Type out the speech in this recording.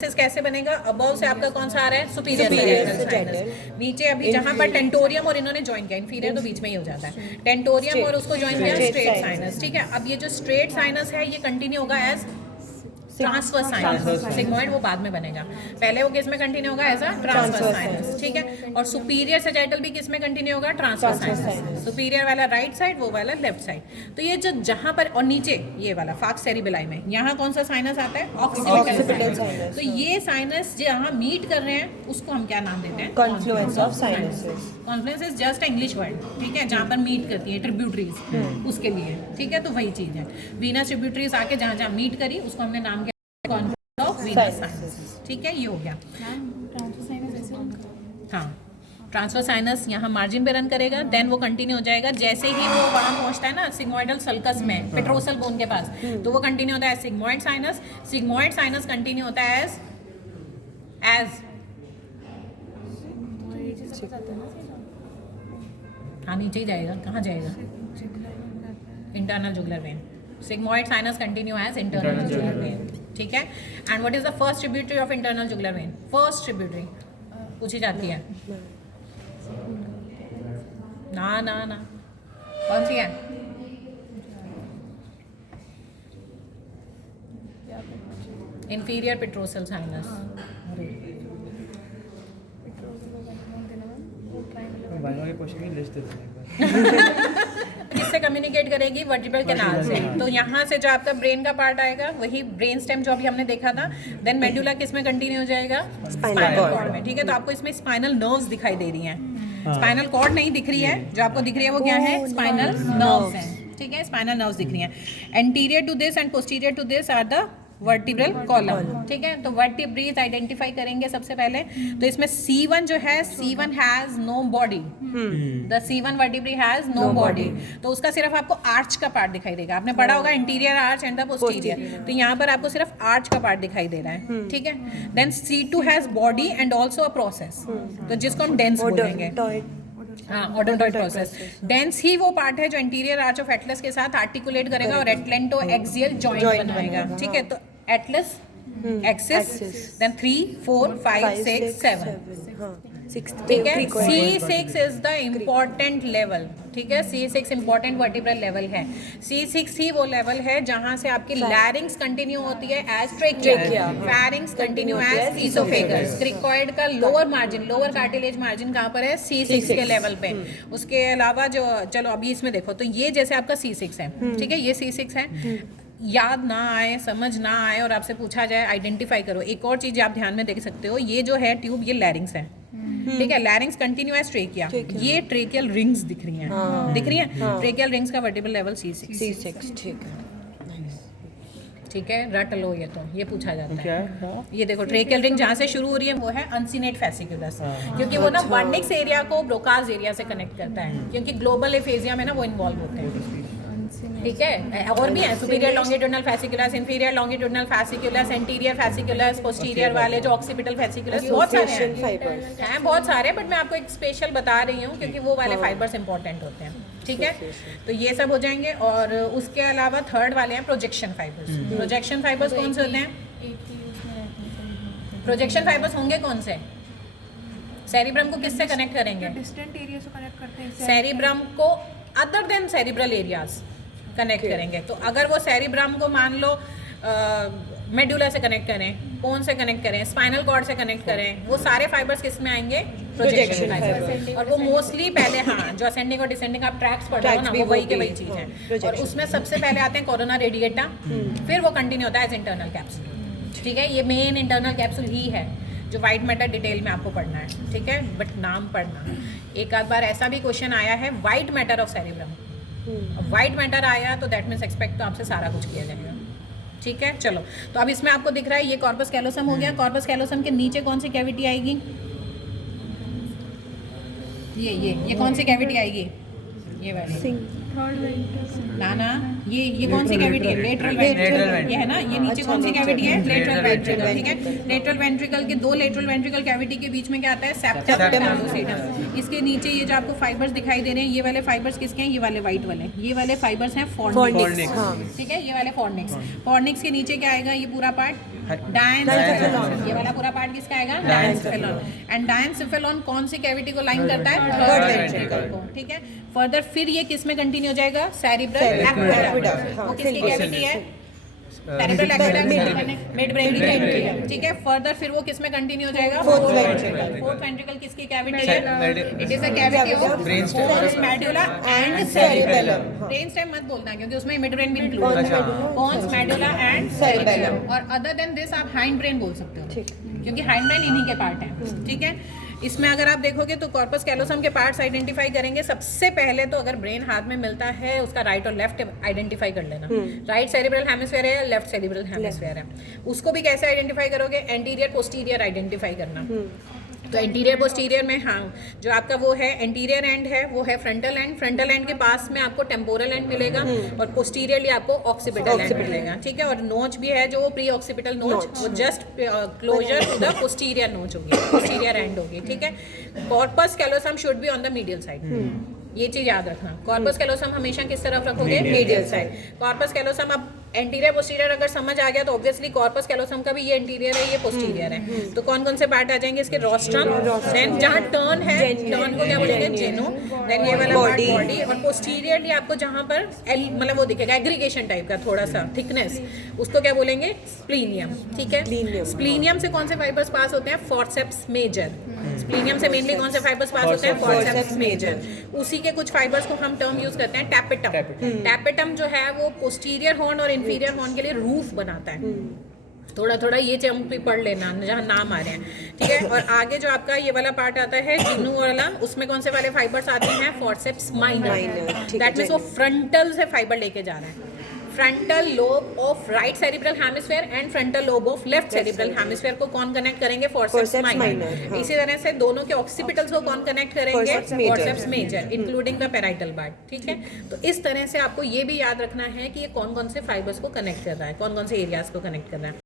कैसे बनेगा? अबव से आपका कौन सा आ रहा है? सुपीरियर। नीचे अभी जहां पर टेंटोरियम और इन्होंने ज्वाइन किया, इन्फीरियर तो बीच में ही हो जाता है, टेंटोरियम और उसको ज्वाइन किया स्ट्रेट साइनस। ठीक है, अब ये जो स्ट्रेट साइनस है ये कंटिन्यू होगा एज ट्रांसवर्स साइनस। सिग्मॉइड वो बाद में बनेगा, पहले वो किस में कंटिन्यू होगा? As a transverse sinus. ठीक है, और सुपीरियर सैजिटल भी किस में कंटिन्यू होगा? Transverse sinus. सुपीरियर वाला राइट साइड, वो वाला लेफ्ट साइड। तो ये जो जहां पर, और नीचे ये वाला फाक्स सेरिबेलाई में, यहाँ कौन सा साइनस आता है? Occipital sinus. तो ये साइनस जहाँ मीट कर रहे हैं उसको हम क्या नाम देते हैं? Confluence of sinuses. Confluence is just English word, ठीक है, जहाँ पर मीट करती है ट्रिब्यूटरीज, उसके लिए। ठीक है, तो वही चीज है, वीनस ट्रिब्यूटरीज आके जहाँ जहाँ मीट करी उसको हमने नाम किया कॉन्फ्लुएंस ऑफ वीनस साइनस। ठीक है, ये हो गया। हाँ, ट्रांसफर साइनस यहाँ मार्जिन पे रन करेगा, देन वो कंटिन्यू हो जाएगा। जैसे ही वो वहाँ पहुँचता है ना सिग्मोइडल सल्कस में, पेट्रोसल बोन के पास, तो वो कंटिन्यू होता है sigmoid sinus. Sigmoid sinus continue होता है एज हाँ, नीचे ही जाएगा, कहाँ जाएगा? Internal jugular vein. Sigmoid sinus continue as internal jugular vein. ठीक है, and what is the first tributary of internal jugular when? First tributary पूछी जाती है ना ना ना, कौन सी है? Inferior petrosal sinus. किससे कम्युनिकेट करेगी? वर्टिब्रल कैनाल से। तो यहाँ से जो आपका ब्रेन का पार्ट आएगा वही ब्रेन स्टेम जो अभी हमने देखा था, देन मेडुला किस में कंटिन्यू हो जाएगा? स्पाइनल कॉर्ड में। ठीक है, तो आपको इसमें स्पाइनल नर्व्स दिखाई दे रही हैं, स्पाइनल कॉर्ड नहीं दिख रही है, जो आपको दिख रही है वो क्या है? स्पाइनल नर्व्स हैं। ठीक है, स्पाइनल नर्व्स दिख रही हैं। Anterior to this and posterior to this are the vertebral column. ठीक है, तो वर्टिब्रेज आइडेंटिफाई करेंगे सबसे पहले। तो इसमें C1 जो है, C1 has no body, the C1 vertebrae has no body. तो उसका सिर्फ आपको आर्च का पार्ट दिखाई देगा। आपने पढ़ा होगा interior arch and the posterior, तो यहाँ पर आपको सिर्फ आर्च का पार्ट दिखाई दे रहा है। ठीक है, then C2 has body and also a process, तो जिसको हम डेंस बोलेंगे। हाँ, ऑडोनटॉइड प्रोसेस। डेंस ही वो पार्ट है जो इंटीरियर आर्च ऑफ एटलस के साथ आर्टिकुलेट करेगा और एटलेंटो एक्सियल जॉइंट बनाएगा। ठीक है, तो एटलस एक्सिस, देन 3 4 5 6 7। ठीक है, C6 is the important level. ठीक है, C6 इम्पॉर्टेंट वर्टिब्रल लेवल है। C6 ही वो लेवल है जहां से आपकी लैरिंग्स कंटिन्यू होती है as trachea, pharynx continue as oesophagus. Cricoid का lower margin, lower cartilage margin कहाँ पर है? C6 के लेवल पे। उसके अलावा जो, चलो अभी इसमें देखो, तो ये जैसे आपका C6 है, ठीक है, ये C6 है। याद ना आए, समझ ना आए और आपसे पूछा जाए आइडेंटिफाई करो, एक और चीज आप ध्यान में देख सकते हो, ये जो है ट्यूब, ये लैरिंग्स है। ठीक है, लैरिंग्स कंटिन्यू एज ट्रेकिया। ये ट्रेकियल रिंग्स दिख रही हैं, दिख रही हैं? ट्रेकियल रिंग्स का वर्टिब्रल लेवल C6। ठीक है, रट लो, ये पूछा जाता है। ये देखो, ट्रेकियल रिंग जहाँ से शुरू हो रही है वो है अनसिनेट फेसिकुलस, क्योंकि वो ना वर्निक्स एरिया को ब्रोकास एरिया से कनेक्ट करता है, क्योंकि ग्लोबल एफेजिया में ना वो इन्वॉल्व होते हैं। ठीक है, और भी है, superior longitudinal fasciculus, inferior longitudinal fasciculus, anterior fasciculus, posterior वाले जो ऑक्सीपिटल फेसिकुलस, बहुत सारे हैं, बहुत सारे, बट मैं आपको एक स्पेशल बता रही हूँ क्योंकि वो वाले फाइबर्स इंपॉर्टेंट होते हैं। ठीक है, तो ये सब हो जाएंगे। और उसके अलावा थर्ड वाले हैं प्रोजेक्शन फाइबर्स। प्रोजेक्शन फाइबर्स कौन से होते हैं? प्रोजेक्शन फाइबर्स होंगे कौन से? सेरिब्रम को किससे कनेक्ट करेंगे? डिस्टेंट एरिया से कनेक्ट करते हैं। सेरिब्रम को other than cerebral areas connect करेंगे। तो अगर वो सेरिब्रम को मान लो मेडुला से कनेक्ट करें, बोन से कनेक्ट करें, स्पाइनल कॉर्ड से कनेक्ट करें, वो सारे फाइबर्स किस में आएंगे? Projection fibres. और वो मोस्टली पहले, हाँ, जो असेंडिंग और डिसेंडिंग आप ट्रैक्स पढ़ रहे हो ना, वो वही के वही चीज़ है। और उसमें सबसे पहले आते हैं कोरोना रेडिएटा, फिर वो कंटिन्यू होता है एज इंटरनल कैप्सूल। ठीक है, ये मेन इंटरनल कैप्सूल ही है जो वाइट मैटर डिटेल में आपको पढ़ना है। ठीक है, बट नाम पढ़ना। एक आध बार ऐसा भी क्वेश्चन आया है, white matter of cerebrum. White matter आया तो दैट मीन्स एक्सपेक्ट तो आपसे सारा कुछ किया जाएगा। ठीक है, चलो, तो अब इसमें आपको दिख रहा है ये कॉर्पस कैलोसम हो गया। कॉर्पस कैलोसम के नीचे कौन सी कैविटी आएगी? ये कौन सी कैविटी आएगी? ये वाली ना ना, ये कौन सी कैविटी है? Lateral ventricle. ये है ना, ये नीचे कौन सी कैविटी है? Lateral ventricle. ठीक है, लेटरल वेंट्रिकल के दो लेटरल वेंट्रिकल कैविटी के बीच में क्या आता है? सेप्टम कैलोसेटम। इसके नीचे ये जो आपको फाइबर्स दिखाई दे रहे हैं, ये वाले फाइबर्स किसके हैं? ये वाले व्हाइट वाले, ये वाले फाइबर्स हैं फॉर्निक्स। ठीक है, ये वाले फॉर्निक्स। फॉर्निक्स के नीचे क्या आएगा? ये पूरा पार्ट डायंसेफेलॉन, ये वाला पूरा पार्ट किसका आएगा? डायंसेफेलॉन। एंड डायंसेफेलॉन कौन सी कैविटी को लाइन करता है? थर्ड वेंट्रिकल को, ठीक है। फर्दर फिर ये किस में कंटिन्यू हो जाएगा? सेरिब्रल एक्विडक्ट, वो किसकी कैविटी है? सेरिब्रल एक्विडक्ट, मिड ब्रेन की कैविटी है, ठीक है। फर्दर फिर वो किस में कंटिन्यू हो जाएगा? Fourth ventricle. फोर्थ वेंट्रिकल किसकी कैविटी है? It is a cavity of pons, medulla and cerebellum. Brain stem मत बोलना क्योंकि उसमें मिड ब्रेन भी इंक्लूड है। Pons, medulla and cerebellum. और अदर देन दिस आप हाइंड ब्रेन बोल सकते हो, क्योंकि हाइंड ब्रेन इन्हीं के पार्ट है, ठीक है। इसमें अगर आप देखोगे तो कॉर्पस कैलोसम के पार्ट्स आइडेंटिफाई करेंगे। सबसे पहले तो अगर ब्रेन हाथ में मिलता है, उसका राइट और लेफ्ट आइडेंटिफाई कर लेना। राइट सेरिब्रल हेमिस्फीयर है, लेफ्ट सेरिब्रल हेमिस्फीयर है। उसको भी कैसे आइडेंटिफाई करोगे? एंटीरियर पोस्टीरियर आइडेंटिफाई करना। तो एंटीरियर पोस्टीरियर में हाँ, जो आपका वो है एंटीरियर एंड है, वो है फ्रंटल एंड। फ्रंटल एंड के पास में आपको टेम्पोरल एंड मिलेगा और पोस्टीरियरली आपको ऑक्सीपिटल एंड मिलेगा, ठीक है। और नोच भी है जो प्री ऑक्सीपिटल नोच, वो just closer to the posterior notch होगी, पोस्टीरियर एंड होगी, ठीक है। Corpus callosum should be on the medial side, ये चीज याद रखना। कॉर्पस कैलोसम हमेशा किस तरफ रखोगे? Medial side. कॉर्पस कैलोसम, अब एंटीरियर पोस्टीरियर अगर समझ आ गया तो ऑब्वियसली कॉर्पस कैलोसम का भी ये एंटीरियर है, ये पोस्टीरियर है। तो कौन कौन से पार्ट आ जाएंगे इसके? रोस्ट्रम, देन जहाँ टर्न है, टर्न को क्या बोलेंगे? जेनो, देन ये वाला पार्ट बॉडी, और पोस्टीरियरली आपको जहाँ पर मतलब वो दिखेगा एग्रीगेशन टाइप का थोड़ा सा थिकनेस, उसको क्या बोलेंगे? स्प्लीनियम, ठीक है। स्प्लीनियम से कौन से फाइबर्स पास होते हैं? Forceps major. स्प्लीनियम से मेनली कौन से फाइबर्स पास होते हैं? Forceps major. उसी के कुछ फाइबर्स को हम टर्म यूज करते हैं टैपेटम। टैपेटम जो है वो पोस्टीरियर हॉर्न और इंफीरियर हॉर्न के लिए रूफ बनाता है। थोड़ा थोड़ा ये चम भी पढ़ लेना जहाँ नाम आ रहे हैं, ठीक है। और आगे जो आपका ये वाला पार्ट आता है जिनू वाला, उसमें कौन से वाले फाइबर्स आते हैं? Forceps minor. दैट मींस वो फ्रंटल से फाइबर लेके जा रहा है। Frontal lobe of right cerebral hemisphere and frontal lobe of left cerebral hemisphere को कौन कनेक्ट करेंगे? Forceps minor. इसी तरह से दोनों के ऑक्सीपिटल्स को कौन कनेक्ट करेंगे? Forceps major, including the parietal part, ठीक है। तो इस तरह से आपको ये भी याद रखना है कि ये कौन कौन से फाइबर्स को कनेक्ट कर रहा है, कौन कौन से एरियाज को कनेक्ट कर रहा है।